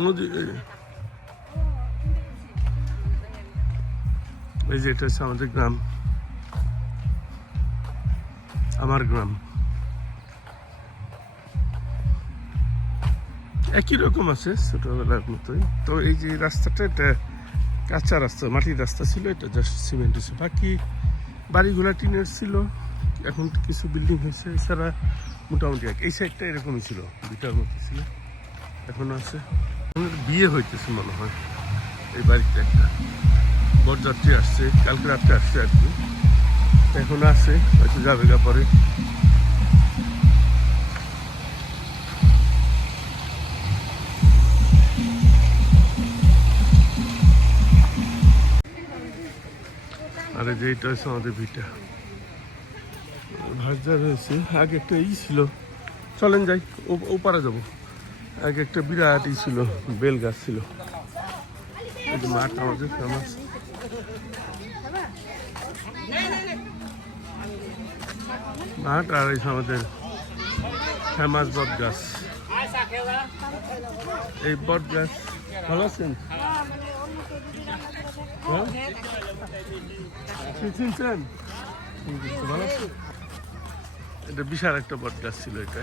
নদী এই যে এটা হচ্ছে আমাদের গ্রাম, আমার গ্রাম। একই রকম আছে ছোটবেলার মতোই। তো এই যে রাস্তাটা, এটা কাঁচা রাস্তা, মাটির রাস্তা ছিল, এটা জাস্ট সিমেন্ট হয়েছে। বাকি বাড়িগুলা টিনের ছিল, এখন কিছু বিল্ডিং হয়েছে। এছাড়া মোটামুটি এই সাইডটা এরকমই ছিল, দুটার মতো ছিল, এখনো আছে। বিয়ে হইতেছে মনে হয় এই বাড়িতে। একটা বরযাত্রী আসছে, কালকে রাত্রে আসছে আর কি, এখন আছে, হয়তো যাবে গা পরে। আর এই যে এটা হচ্ছে আমাদের ভিটা, ভাজা রয়েছে। আগে একটা ছিল, চলেন যাই, ওপারে যাবো। আগে একটা বিরাট ছিল, বেল গাছ ছিল। এই যে মাঠ আমাদের ফেমাস মাঠ, আর এই আমাদের ফেমাস বট গাছ। এই বট গাছ, ভালো আছেন? হ্যাঁ, চিনছেন? ভালো আছেন? এটা বিশাল একটা বট গাছ ছিল এটা।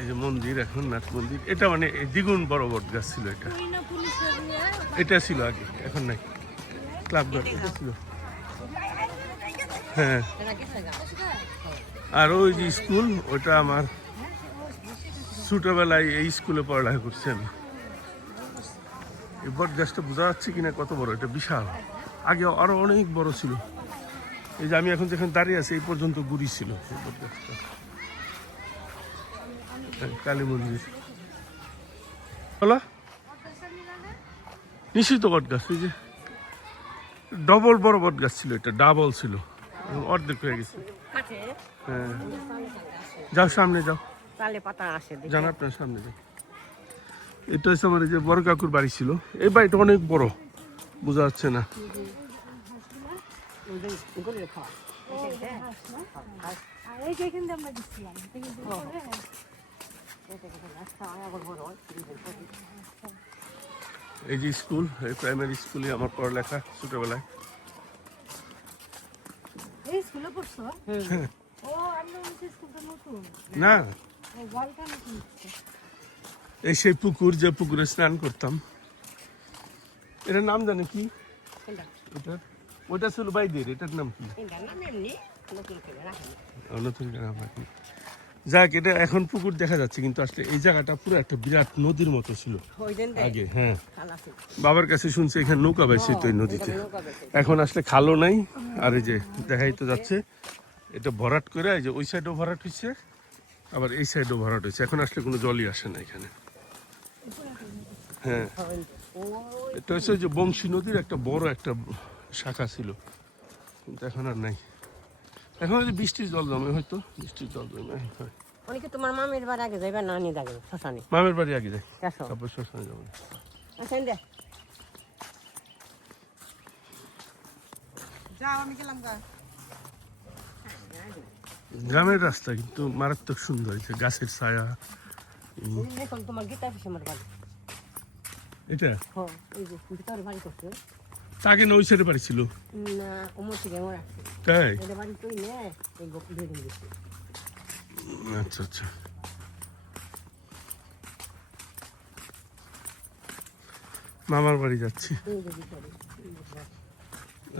এই যে মন্দির, এখন নাট মন্দির। এটা মানে দ্বিগুণ বড় বট গাছ ছিল এটা। এটা ছিল আগে, এখন নাই। ক্লাব ঘর এটা ছিল। হ্যাঁ, আর ওই যে স্কুল, ওটা আমার ছোটবেলায় এই স্কুলে পড়ালেখা করছি আমি। এই বট গাছটা বোঝা যাচ্ছে কিনা কত বড়, এটা বিশাল। আগে আরো অনেক বড় ছিল। এই যে আমি এখন যেখানে দাঁড়িয়ে আছি, এই পর্যন্ত গুড়ি ছিল এই বট গাছটা। কালী মন্দির বলা নিশ্চিত বট গাছ। এই যে ডবল বড় বট গাছ ছিল, এটা ডাবল ছিল, অর্ধেক হয়ে গেছে। হ্যাঁ, যাও সামনে যাও, জান আপনার সামনে যাও। এটা হচ্ছে আমার এই যে বড় কাকুর বাড়ি ছিল। এই বাড়িটা অনেক বড়, বোঝা যাচ্ছে না। এই যে স্কুল, এই প্রাইমারি স্কুলে আমার পড়ালেখা ছোটবেলায়। না, এই সেই পুকুর, যে পুকুরে স্নান করতাম। এটার নাম জানে কি? ওটা ছিল বাইদের, এটার নাম কি? নতুন নাম রাখি। যাক, এটা এখন পুকুর দেখা যাচ্ছে, কিন্তু আসলে এই জায়গাটা পুরো একটা বিরাট নদীর মতো ছিল আগে। হ্যাঁ, বাবার কাছে শুনছি এখানে নৌকা বাইছে তো এই নদীতে। এখন আসলে খালও নাই। আর এই যে দেখাই তো যাচ্ছে, এটা ভরাট করে, এই যে ওই সাইডও ভরাট হয়েছে, আবার এই সাইডও ভরাট হয়েছে। এখন আসলে কোনো জলই আসে না এখানে। হ্যাঁ, এটা হচ্ছে যে বংশী নদীর একটা বড় একটা শাখা ছিল, কিন্তু এখন আর নাই। এখন যদি বৃষ্টির জল জমে, হয়তো বৃষ্টির জল জমে হয়। অনেকে তোমার মামের বাড়ি আগে যাইবা, নানি যাবে শ্মশানে। মামের বাড়ি আগে যাই, তারপর শ্মশানে যাবো। আচ্ছা দে যাও, আমি গেলাম গা। গ্রামের রাস্তা কিন্তু মারাত্মক সুন্দর, গাছের ছায়া। তোমার গীতা আমার বাড়ি এটা এই যে ভিতরে বাড়ি করছে। আগে নই সাইডে বাড়ি ছিল না, ওমর থেকে আমার তাই। এটা বাড়ি তুই নে, এই গোপ দিয়ে দিছি। আচ্ছা আচ্ছা, মামার বাড়ি যাচ্ছি।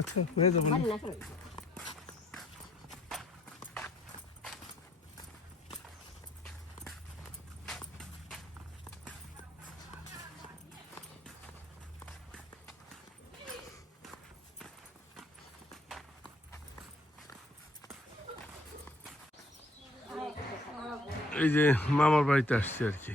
আচ্ছা, হয়ে যাবো। এই যে মামার বাড়িতে আসছি আর কি।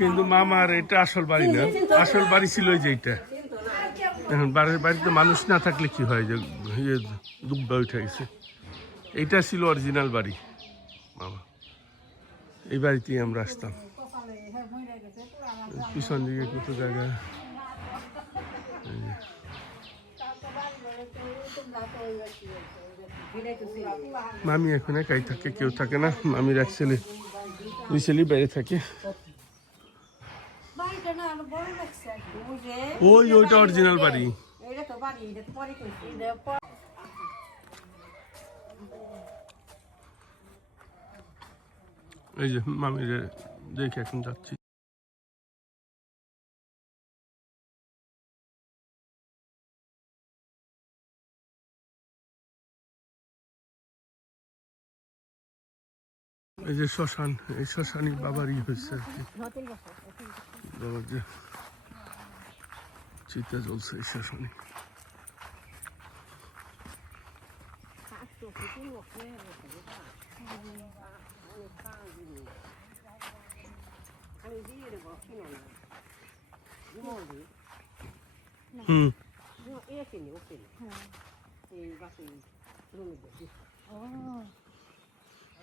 কিন্তু মামার এটা আসল বাড়ি না, আসল বাড়ি ছিল এই যে এটা। এখন বাড়িতে মানুষ না থাকলে কি হয়, যে দুঃখ উঠে গেছে। এইটা ছিল অরিজিনাল বাড়ি মামা, এই বাড়িতেই আমরা আসতাম। পিছন দিকে কত জায়গা, মামি এখন একাই থাকে, কেউ থাকে না। মামির এক ছেলে, দুই ছেলে বাইরে থাকে। ওইটা অরিজিনাল বাড়ি। এই যে মামির দেখে এখন যাচ্ছি। এই যে শ্মশান, এই শ্মশানই বাবারই হয়েছে আর কি। বাবার যে চিতা জ্বলছে এই শ্মশানে।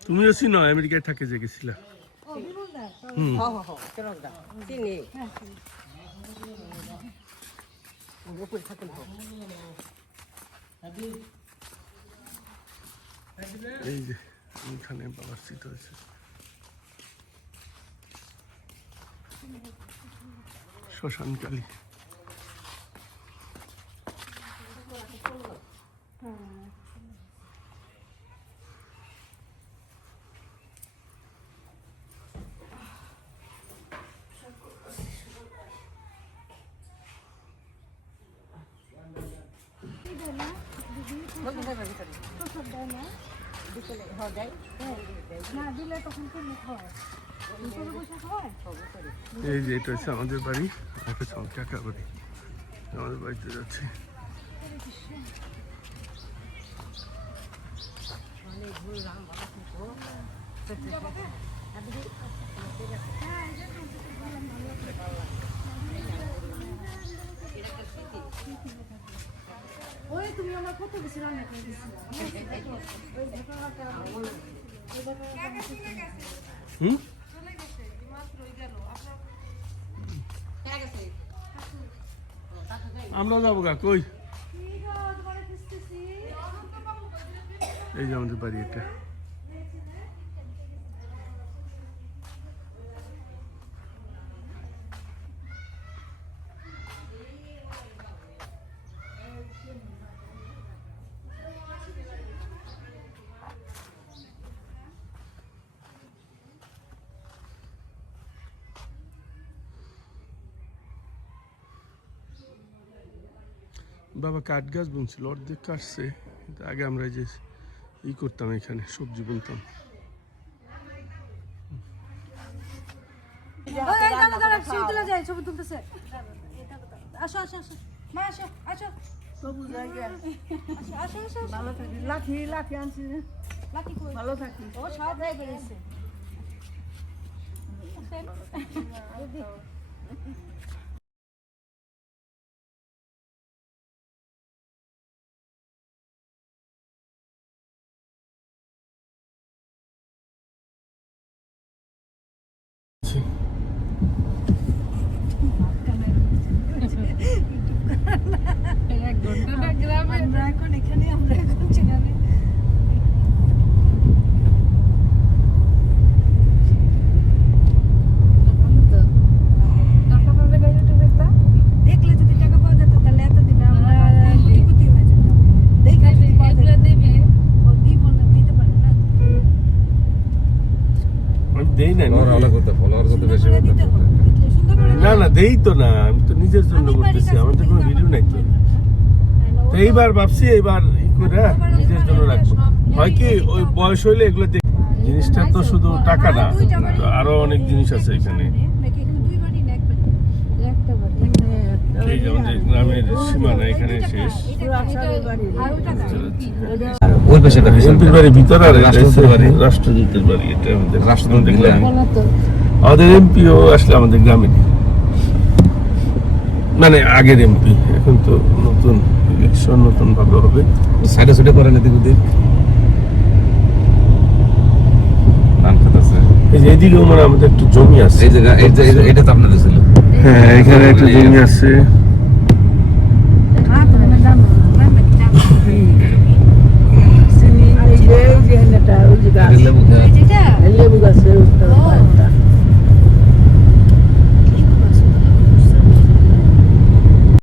তুমিও চিনো, আমেরিকায় থাকে যে গেছিলা। এই যে এখানে বাবার চিত হয়েছে। শ্মশান কালী। এই যে এটা হচ্ছে আমাদের বাড়ি, একটা কাকা বাড়ি। আমাদের বাড়িতে যাচ্ছে। তুমি আমার কত বেশি রান্না করে আমরা যাবো গা কই? এই যে আমাদের বাড়ি এটা। বাবা কাঠ গাছ বুনছিল, অর্ধেক কাটছে। আগে আমরা যে করতাম, এখানে সবজি বুনতাম। না না দেই তো না, আমি তো নিজের জন্য করতেছি, আমাদের কোনো ভিডিও নাই তো। এইবার ভাবছি এইবার করে নিজের জন্য রাখবো। হয় কি ওই বয়স হইলে এগুলো জিনিসটা তো শুধু টাকা না, আরো অনেক জিনিস আছে এখানে। এই যে আমাদের গ্রামের সীমানা এখানে শেষ। ওই পাশেটা এমপির বাড়ির ভিতরে আর রাষ্ট্রদূতের বাড়ি। এটা আমাদের রাষ্ট্রদূতের গ্রাম। আমাদের এমপিও আসলে আমাদের গ্রামে, মানে আগের এমপি। এখন তো নতুন ইলেকশন, নতুন ভাবে হবে। সাইডে সাইডে করেন এদিক ওদিক ধান খেত আছে। এই যে এদিকে মানে আমাদের একটু জমি আছে। এই জায়গা এটা তো আপনাদের ছিল। হ্যাঁ, এখানে একটা জমি আছে।